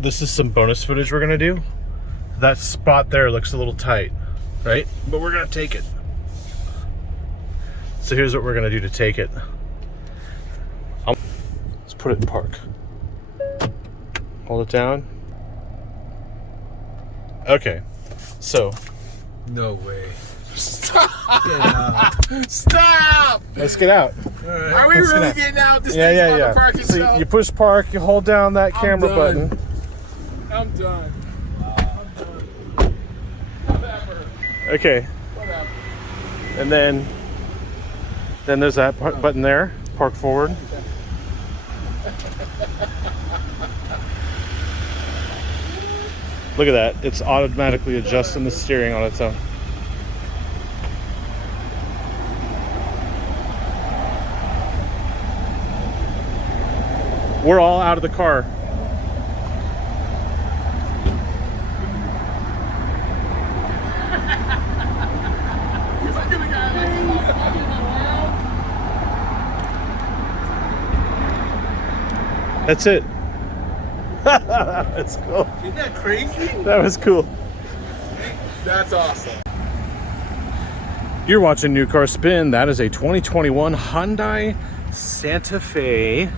this is some bonus footage we're gonna do. That spot there looks a little tight, right? But we're gonna take it. So here's what we're gonna do to take it. Let's put it in park. Hold it down. Okay, so. No way. Stop! Get out. Stop! Let's get out. Right. Are we really getting out? This Yeah, thing's yeah, about yeah. to park So itself. you push park, you hold down that camera done. button. I'm done. I'm done. Whatever. Okay, Whatever. and then there's that button there, park forward. Look at that, it's automatically adjusting the steering on its own. We're all out of the car. That's it. That's cool. Isn't that crazy? That was cool. That's awesome. You're watching New Car Spin. That is a 2021 Hyundai Santa Fe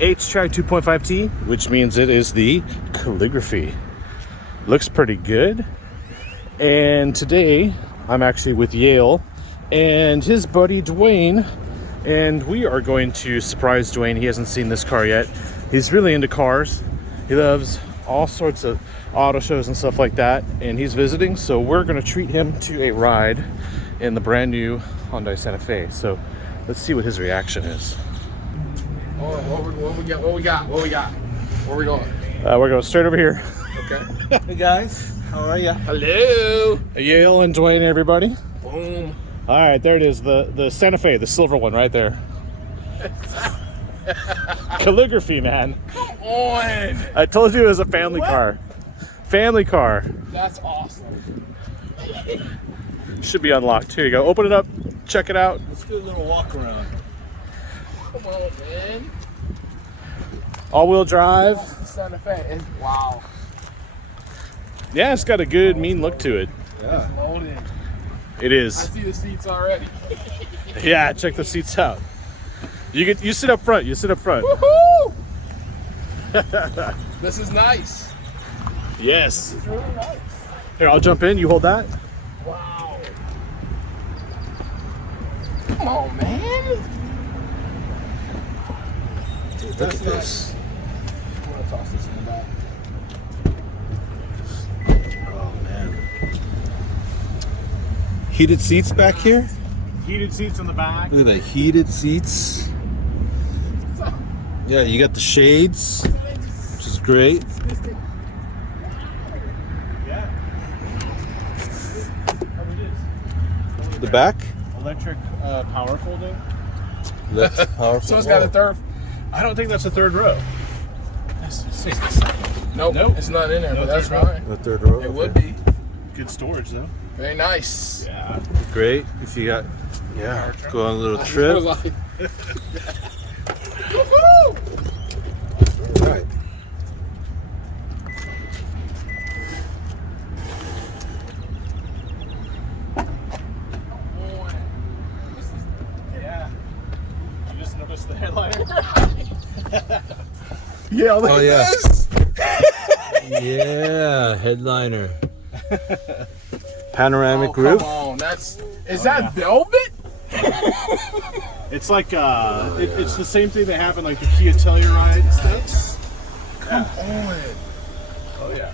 H-Track 2.5T, which means it is the Calligraphy. Looks pretty good. And today I'm actually with Yale and his buddy Dewayne, and we are going to surprise Dewayne. He hasn't seen this car yet. He's really into cars. He loves all sorts of auto shows and stuff like that, and he's visiting, so we're going to treat him to a ride in the brand new Hyundai Santa Fe. So let's see what his reaction is. Oh, what we got? Where we going? We're going straight over here. Okay. Hey guys, how are ya? Hello. Yale and Dewayne, everybody. Boom. All right, there it is, the Santa Fe, the silver one right there. Calligraphy, man. Come on. I told you it was a family car. Family car. That's awesome. Should be unlocked. Here you go. Open it up. Check it out. Let's do a little walk around. Come on, man. All-wheel drive. Santa Fe. Wow. Yeah, it's got a good, mean look to it. Yeah. It's loaded. It I is. see the seats already. Yeah, check the seats out. You sit up front. You sit up front. Woohoo! This is nice. Yes. It's really nice. Here, I'll jump in. You hold that. Wow. Come on, man. Dude, look at this. I'm gonna toss this in the back. Oh man. Heated seats back here? Heated seats in the back. Look at the heated seats. Yeah, you got the shades, which is great. Yeah. The back? Electric power folding. That's powerful. So it's got a third. I don't think that's the third row. Nope, Nope. It's not in there, No but that's third row. fine. The third row. It would be. Good storage though. Very nice. Yeah. Great if you got, yeah, go on a little I was trip. like, woohoo! All right. Yeah. You just noticed the headliner? Yeah. Look Oh at yeah. Yes. Yeah, headliner. Panoramic Oh, roof. come on. Is that velvet? It's like it's the same thing they have in like the Kia Telluride and stuff. Come on. Oh yeah.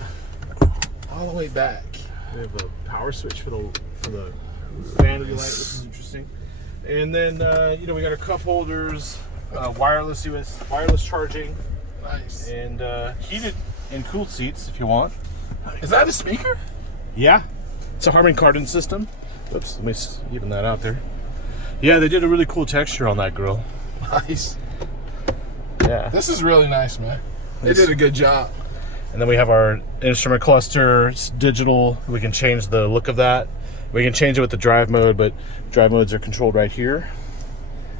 All the way back. We have a power switch for the vanity light, which is interesting. And then we got our cup holders, wireless charging, Nice. and heated and cooled seats if you want. Is that a speaker? Yeah, it's a Harman Kardon system. Oops, let me even that out there. Yeah, they did a really cool texture on that grill. Nice. Yeah. This is really nice, man. They did a good job. And then we have our instrument cluster. It's digital. We can change the look of that. We can change it with the drive mode, but drive modes are controlled right here.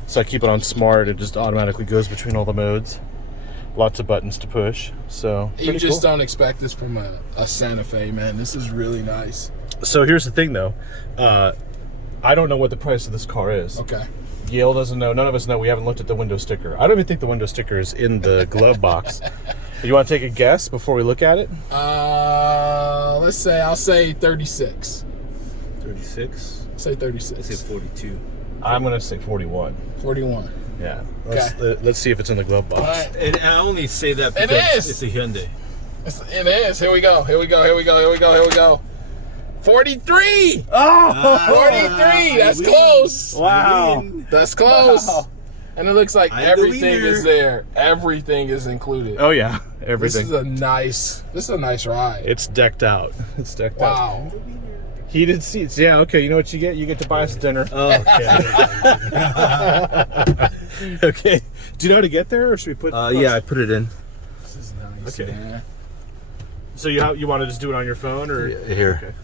So I keep it on smart. It just automatically goes between all the modes. Lots of buttons to push. So You pretty just cool. don't expect this from a Santa Fe, man. This is really nice. So here's the thing, though. I don't know what the price of this car is. Okay. Yale doesn't know. None of us know. We haven't looked at the window sticker. I don't even think the window sticker is in the glove box. You want to take a guess before we look at it? I'll say 36. 36. Say 36. I say 42. I'm going to say 41. 41. Yeah. Let's see if it's in the glove box. All right. And I only say that It because is. it's a Hyundai. It is. Here we go. 43. Oh! 43. That's close. Wow. That's close. Wow. And it looks like I'm the everything winner. is there. Everything is included. Oh, yeah. This Everything. is a nice ride. It's decked out. It's decked out. Wow. Heated seats. Yeah, okay. You know what you get? You get to buy us dinner. Oh, okay. Okay. Do you know how to get there, or should we put... Yeah, I put it in. This is nice. Okay. Man. So you want to just do it on your phone, or... Here.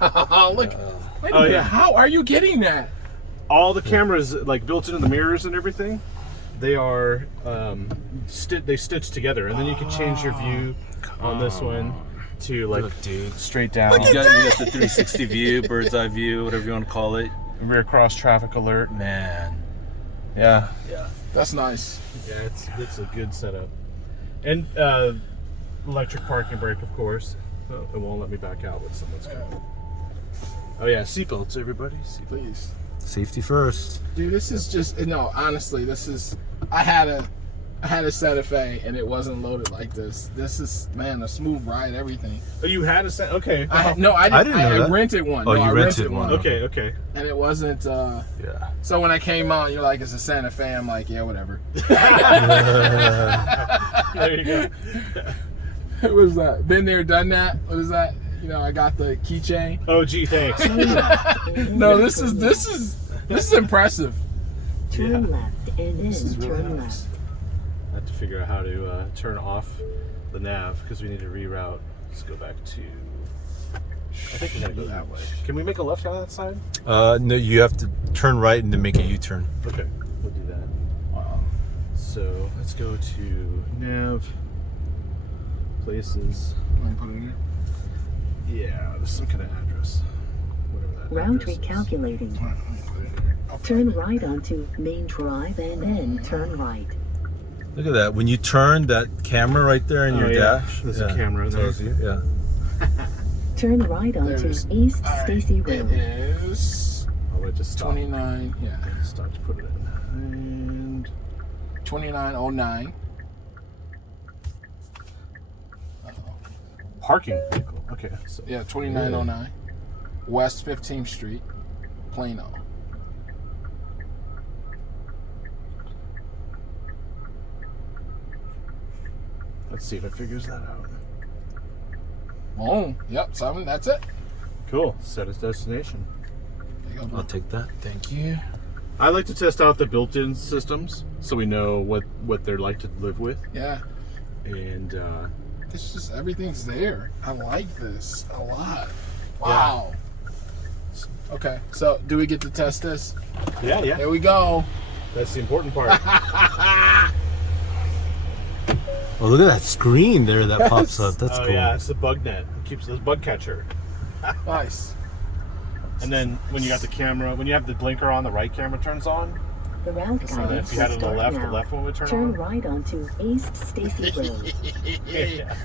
Okay. Look. Wait a Oh, minute. yeah. How are you getting that? All the cameras, like, built into the mirrors and everything, they are they stitch together, and then you can change your view on this one to, like, Look, dude. straight down. You got the 360 view, bird's eye view, whatever you want to call it. Rear cross traffic alert. Man. Yeah. Yeah. That's nice. Yeah, it's a good setup. And electric parking brake, of course. Oh, it won't let me back out with someone's car. Oh yeah, seatbelts, everybody. Seatbelts. Please. Safety first. Dude, this is just honestly, this is I had a Santa Fe and it wasn't loaded like this. This is, man, a smooth ride, everything. Oh, you had a set? Okay. I didn't I didn't know that. rented one. Oh, no, you I rented one. Okay. And it wasn't Yeah. so when I came out, you're like, it's a Santa Fe. I'm like, yeah, whatever. There you go. What was that? Been there, done that. What is that? You know, I got the keychain. Oh, gee, thanks. No, this is impressive. Turn left and This is then really turn nice. left. I have to figure out how to turn off the nav because we need to reroute. Let's go back to... I think we gotta go that way. Can we make a left on that side? No, you have to turn right and then make a U-turn. Okay, we'll do that. Wow. So let's go to nav, places. Let me put it in. Yeah, there's some kind of address. Whatever that Route address is. recalculating. All right, let me put it in here. Okay. Turn right onto Main Drive and then turn right. Look at that. When you turn that camera right there in Oh, your yeah. dash. There's a camera there. tells you, yeah. Turn right There it onto is. East All right, Stacy it Road. is I'll let just stop. 29. Yeah, Stop to put it in. And 2909. parking vehicle. Okay, so Yeah, 2909. West 15th Street, Plano. let's see if it figures that out. Boom. Yep, 7. That's it. Cool. Set as destination. There you go, bro. I'll take that. Thank you. I like to test out the built-in systems so we know what they're like to live with, Yeah, and it's just everything's there. I like this a lot. Wow. Okay, so do we get to test this? yeah, Here we go. that's the important part. Oh, look at that screen there that pops up. That's Oh cool. yeah, it's the bug net. It keeps the bug catcher. Nice. And then when you got the camera, when you have the blinker on, the right camera turns on. The route And then guidance if you had will it on the start left, the now. left one would turn Turn on. right onto East Stacy Road.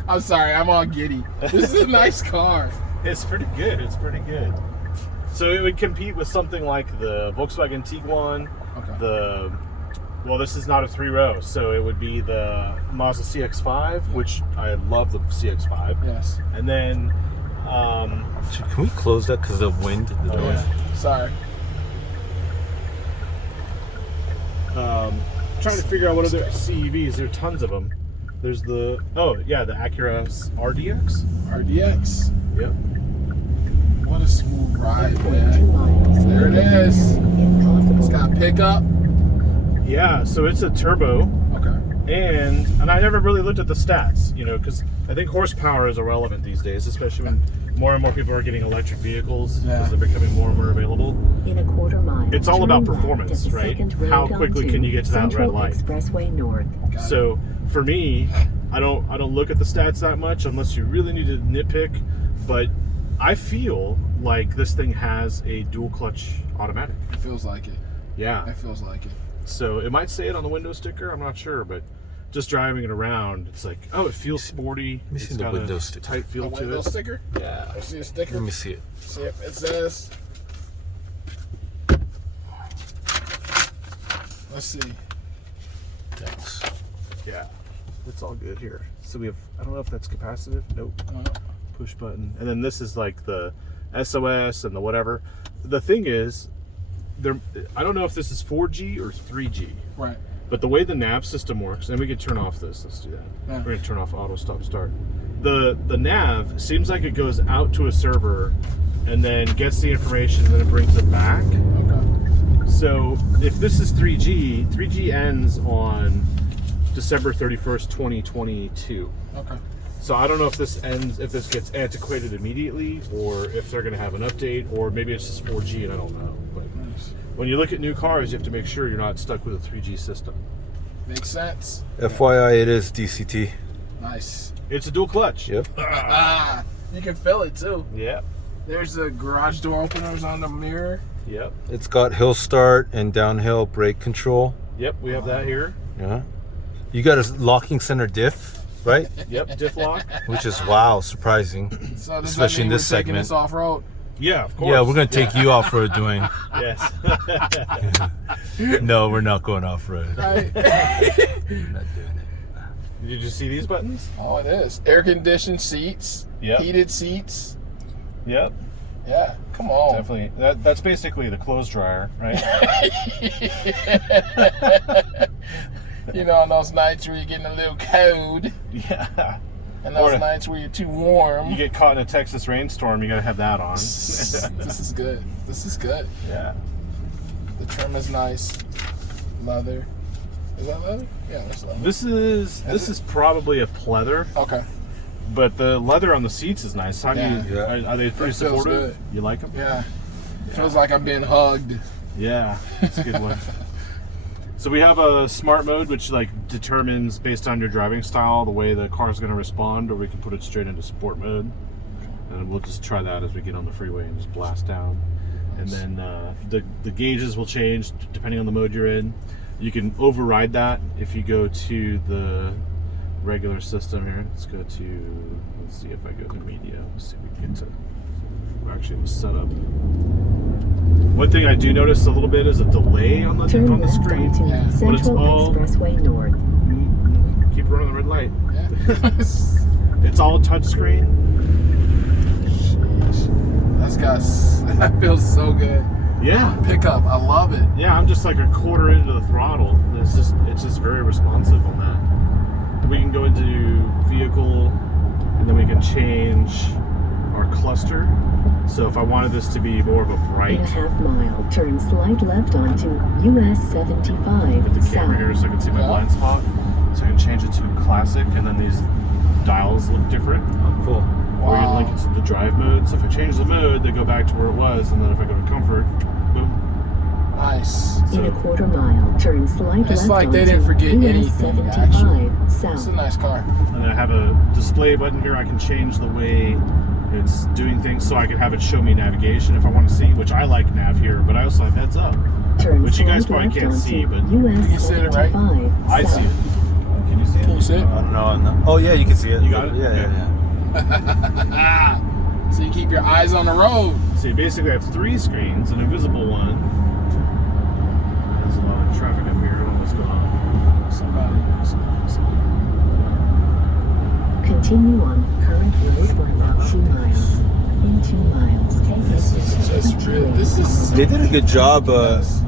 I'm sorry, I'm all giddy. This is a nice car. It's pretty good. It's pretty good. So it would compete with something like the Volkswagen Tiguan, Okay. well, this is not a 3-row, so it would be the Mazda CX-5, which I love the CX-5. Yes. And then, Can we close that because of wind? The Oh, noise? yeah. Sorry. trying to figure out what other CEVs. There are tons of them. There's the the Acura RDX. RDX. Yep. What a smooth ride, 1.2 man. miles. There it is. If possible. It's got pickup. Yeah, so it's a turbo. Okay. And I never really looked at the stats, you know, because I think horsepower is irrelevant these days, especially when more and more people are getting electric vehicles because they're becoming more and more available. In a quarter mile, It's all about turn left performance, at the right? second road How quickly onto can you get to that red Central light? Expressway North. So for me, I don't look at the stats that much unless you really need to nitpick. But I feel like this thing has a dual clutch automatic. It feels like it. Yeah. It feels like it. So it might say it on the window sticker. I'm not sure, but just driving it around, it's like, oh, it feels sporty. me see It's the got window a sticker. tight feel The to window it. sticker? Yeah. I see a sticker. Let me see it. See if it says. Let's see. Thanks. Yeah. It's all good here. So we have, I don't know if that's capacitive. Nope. Push button. And then this is like the SOS and the whatever. The thing is, I don't know if this is 4G or 3G. Right. But the way the nav system works, and we can turn off this. Let's do that. Yeah. We're gonna turn off auto stop start. The nav seems like it goes out to a server and then gets the information and then it brings it back. Okay. So if this is 3G, 3G ends on December 31st, 2022. Okay. So I don't know if this gets antiquated immediately or if they're gonna have an update, or maybe it's just 4G and I don't know. But when you look at new cars, you have to make sure you're not stuck with a 3G system. Makes sense. FYI, it is DCT. Nice. It's a dual clutch. Yep. You can feel it too. Yep. There's the garage door openers on the mirror. Yep. It's got hill start and downhill brake control. Yep. We have that here. Yeah. You got a locking center diff, right? Yep. Diff lock. Which is surprising. So does Especially that in mean this we're taking segment. this off road? Yeah, of course. Yeah, we're gonna take you off road, Dewayne. Yes. No, we're not going off road. Right. We're not doing it. Did you see these buttons? Oh, it is. Air conditioned seats. Yep. Heated seats. Yep. Yeah. Come on. Definitely. That's basically the clothes dryer, right? You know, on those nights where you're getting a little cold, Yeah. and those Or- nights where you're too warm. You get caught in a Texas rainstorm, you gotta have that on. This is good. This is good. Yeah. The trim is nice. Leather. Is that leather? Yeah, that's leather. This is probably a pleather, Okay. but the leather on the seats is nice. How do Yeah. you? Are they pretty It feels supportive? good. You like them? Yeah. Feels like I'm being hugged. Yeah, it's a good one. So we have a smart mode, which like determines based on your driving style the way the car is going to respond, or we can put it straight into sport mode. And we'll just try that as we get on the freeway and just blast down. And then the gauges will change depending on the mode you're in. You can override that if you go to the regular system here. Let's see if I go to media. Let's see if we can get to actually the setup. One thing I do notice a little bit is a delay on the Turn on the left screen. onto Yeah. But it's Central all- Expressway North. Keep running the red light. Yeah. It's all touch screen. That feels so good. Yeah. Pickup. I love it. Yeah, I'm just like a quarter into the throttle. It's just very responsive on that. We can go into vehicle, and then we can change our cluster. So if I wanted this to be more of a bright, In a half mile, turn slide left onto US 75 put the camera here south. so I can see my Yeah. blind spot. So I can change it to classic, and then these dials look different. Oh, cool. Or you can Wow. link it to the drive mode. So if I change the mode, they go back to where it was, and then if I go to comfort, boom. Nice. In a So quarter mile, turn slide It's left like they onto didn't forget US anything, 75 It's south. a nice car. and then I have a display button here. I can change the way it's doing things, so I can have it show me navigation if I want to see, which I like nav here, but I also have heads up. Turn Which you guys slide probably left can't see, onto but US you see it, right? 75 I south. see it. Can you see it? Can you see it? I don't know. Oh yeah, you can see it. You got it? Yeah, Okay. yeah. So you keep your eyes on the road. So you basically have 3 screens, an invisible one. There's a lot of traffic up here. I don't know what's going on. Somebody. Continue on current road for about 2 miles. In 2 miles, take This is just real. This is. They did a good job.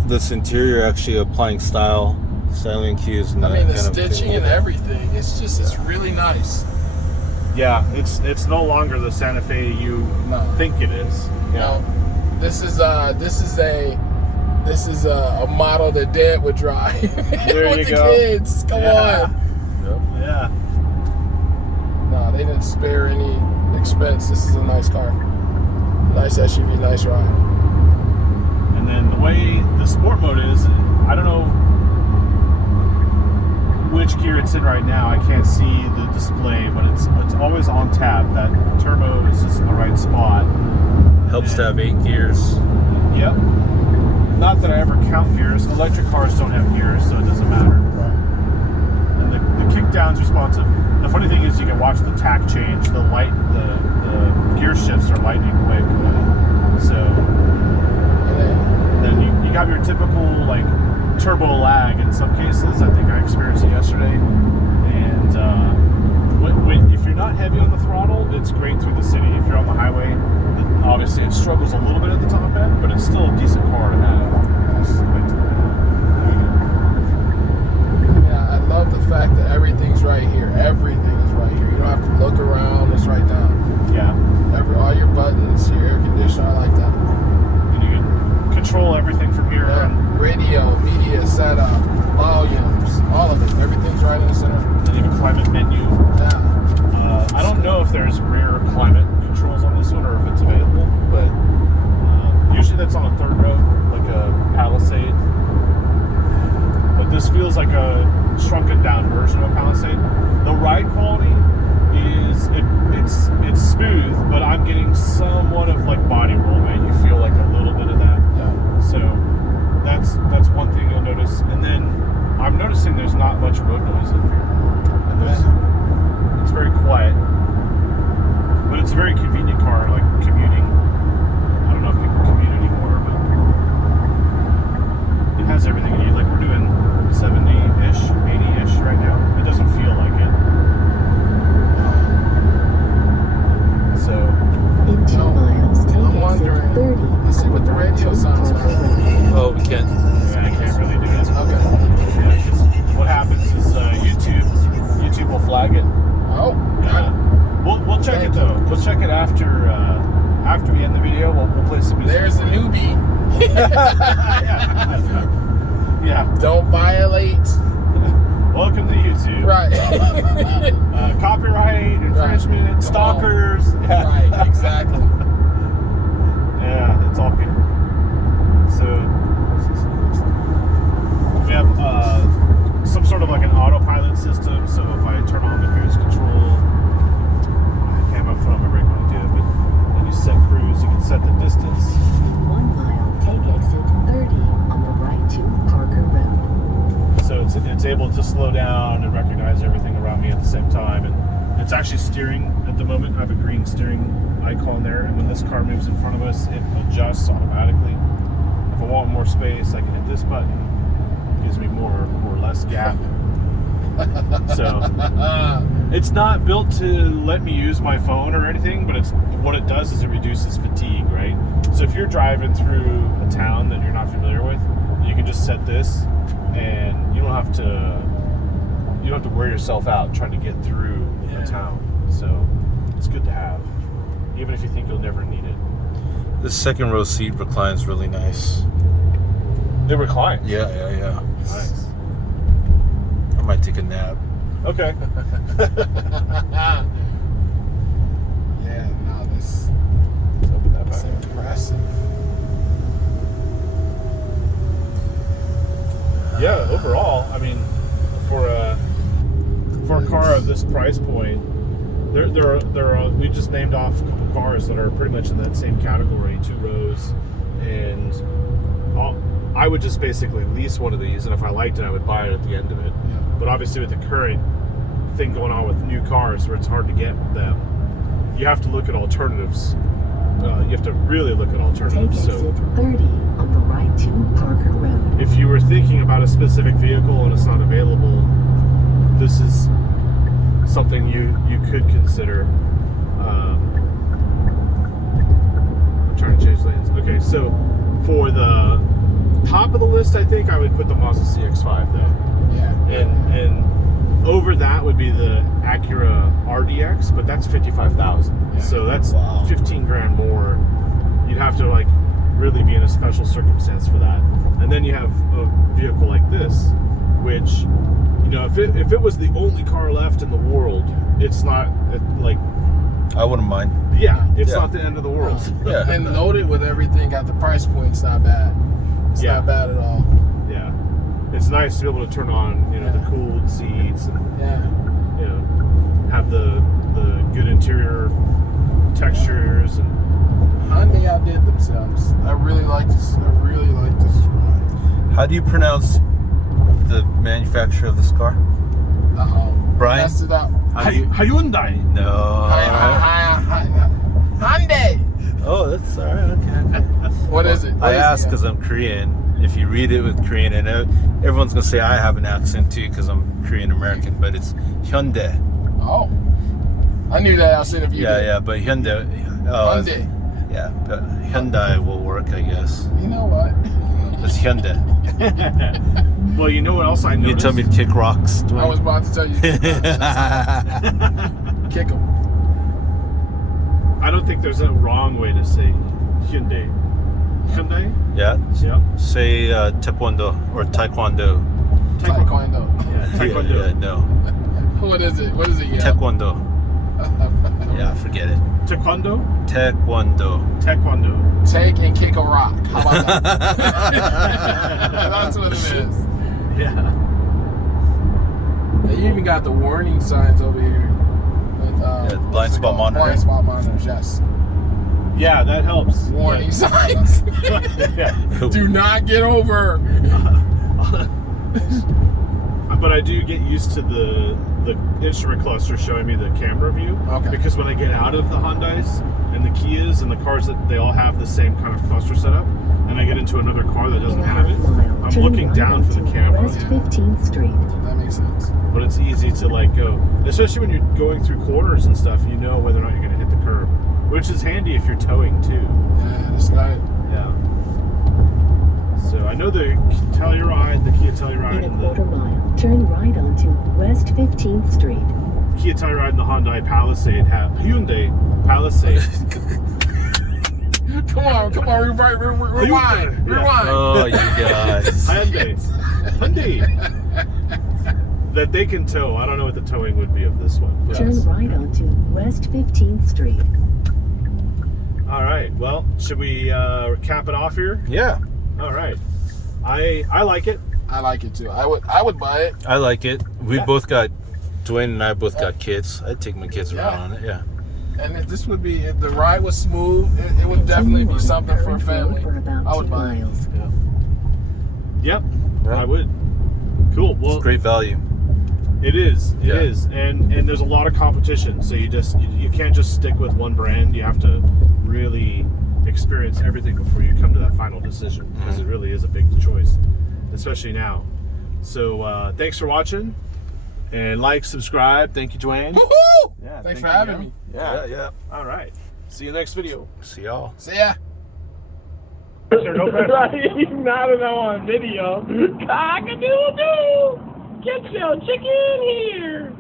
This interior actually applying styling cues and I that mean, the kind of stitching thing. and everything. It's really nice. Yeah, it's no longer the Santa Fe you No. think it is. You know, this is a model that Dad would drive There with you the go. kids. Come Yeah. on, Yeah. No, they didn't spare any expense. This is a nice car. Nice SUV, nice ride. And then the way the sport mode is, I don't know which gear it's in right now. I can't see the display, but it's always on tap. That turbo is just in the right spot. Helps to have 8 gears. Yep. Not that I ever count gears. Electric cars don't have gears, so it doesn't matter. And the kickdown's responsive. The funny thing is you can watch the tack change. The gear shifts are lightning quick. So then you got your typical like turbo lag in some cases. I think I experienced it yesterday. And if you're not heavy on the throttle, it's great through the city. If you're on the highway, obviously it struggles a little bit at the top end, but it's still a decent car to have. Yeah, I love the fact that everything's right here. Everything is right here. You don't have to look around. It's right down. Yeah. All your buttons, your air conditioner, I like that. And you can control everything from here. Yeah. Radio, media setup, volumes, all of it. Everything's right in the center. And you have a climate menu. Yeah. I don't know if there's rear climate controls on this one or if it's available, but usually that's on a third row, like a Palisade. But this feels like a shrunken down version of a Palisade. The ride quality is it's smooth, but I'm getting somewhat of like body roll, right? You feel like a little bit of that. Yeah. So that's one thing you'll notice. And then I'm noticing there's not much road noise in here. And it's very quiet. But it's a very convenient car, like commuting. I don't know if people commute anymore, but it has everything you need. Like we're doing 70-ish, 80-ish right now. It doesn't feel like it. So In 2 miles, take I'm exit wondering, 30 let's see on what the the right radio to sounds Parker like. Road. Oh, we can't. yeah, I can't really do it. Okay. Yeah, 'cause what happens is YouTube will flag it. Oh, Yeah. We'll check it though. We'll check it after we end the video. We'll play some music. there's the newbie. Yeah. Don't violate. Welcome to YouTube. Right. Copyright, infringement, stalkers. Yeah. Right, exactly. Yeah, it's all good. So we have some sort of like an autopilot system. So if I turn on the cruise control, I can't have my foot on my brake when I do it, but then you set cruise, you can set the distance. In 1 mile, take exit 30 on the right to Parker Road. So it's able to slow down and recognize everything around me at the same time. And it's actually steering at the moment. I have a green steering icon there. And when this car moves in front of us, it adjusts automatically. If I want more space, I can hit this button. It gives me more or less gap. So it's not built to let me use my phone or anything, but what it does is it reduces fatigue, right? So if you're driving through a town that you're not familiar with, you can just set this and you don't have to wear yourself out trying to get through a town. So it's good to have, even if you think you'll never need it. This second row seat reclines really nice. They recline. Yeah. Nice. I might take a nap. Okay. Yeah, no, this Open that is back. impressive. Yeah, overall, I mean, for a car of this price point, there are we just named off a couple cars that are pretty much in that same category, 2 rows, and I would just basically lease one of these, and if I liked it, I would buy it at the end of it. Yeah. But obviously, with the current thing going on with new cars, where it's hard to get them, you have to look at alternatives. You have to really look at Take alternatives. exit 30 on the right to Parker Road. If you were thinking about a specific vehicle and it's not available, this is something you could consider. I'm trying to change lanes. Okay, so for the top of the list, I think I would put the Mazda CX-5 there. Yeah. And over that would be the Acura RDX, but that's $55,000. Yeah. So that's Wow. 15 grand more. You'd have to like really be in a special circumstance for that. And then you have a vehicle like this, which know, if it was the only car left in the world, it's not like, I wouldn't mind. yeah, it's Yeah. not the end of the world. Yeah. And loaded with everything at the price point, it's not bad. It's Yeah. not bad at all. Yeah, it's nice to be able to turn on, you know, the Yeah. cooled seats and, Yeah. you know, have the good interior textures and. Hyundai outdid themselves. I really like this. I really like this ride. How do you pronounce the manufacturer of this car? Uh-oh. Brian? Messed it up. How do you? Hyundai. No. Hyundai. Oh, that's all right. Okay. What is it? What I is asked it? because I'm Korean. If you read it with Korean, and everyone's gonna say I have an accent too because I'm Korean American, but it's Hyundai. Oh. I knew that. I seen a video. Yeah, but Hyundai. Hyundai. Yeah, but Hyundai will work, I guess. You know what? It's Hyundai. Well, you know what else I You noticed? tell me to kick rocks. I was about to tell you. Kick him. I don't think there's a wrong way to say Hyundai. Hyundai? Yeah. Yeah. Say taekwondo or taekwondo. Taekwondo. Yeah, taekwondo. Yeah, no. What is it? What is it? Yeah. Taekwondo. Yeah, forget it. Taekwondo? Taekwondo. Taekwondo. Take and kick a rock. How about that? That's what it is. Yeah. They even got the warning signs over here. With, blind what's it spot called? monitor. Blind spot monitors, yes. Yeah, that helps. Warning signs. Yeah. Do not get over. But I do get used to the instrument cluster showing me the camera view. Okay. Because when I get out of the Hyundais and the Kias and the cars that they all have the same kind of cluster setup, and I get into another car that doesn't have it, I'm Turn looking right down for the onto camera. West 15th Street. That makes sense. But it's easy to like go, especially when you're going through corners and stuff. You know whether or not you're going to hit the curb, which is handy if you're towing too. Yeah, that's right. Yeah. So I know the Telluride, the Kia Telluride, In a and quarter the mile, turn right onto West 15th Street. Kia Telluride and the Hyundai Palisade have Hyundai Palisade. Come on, rewind. Oh, you guys. Hyundai. That they can tow. I don't know what the towing would be of this one. Turn right onto West 15th Street. All right. Well, should we cap it off here? Yeah, All right. I like it. I like it too. I would buy it. I like it. We Yeah. both got, Dwayne and I both got kids. I'd take my kids around on it, yeah. And if this would be, if the ride was smooth, it would definitely be something for a family. For about I would 2 buy it. miles. Yep. Yeah. I would. Cool. Well, It's great value. it is. It Yeah. is. And there's a lot of competition. So you can't just stick with one brand. You have to really experience everything before you come to that final decision, because it really is a big choice, especially now. So thanks for watching, and like, subscribe. Thank you, Dwayne. Woohoo! Yeah, Thanks thank for you, having me. Yeah. All right. See you next video. See y'all. See ya. Sir, no pressure. He's not on video. Cock-a-doodle-doo! Get your chicken here!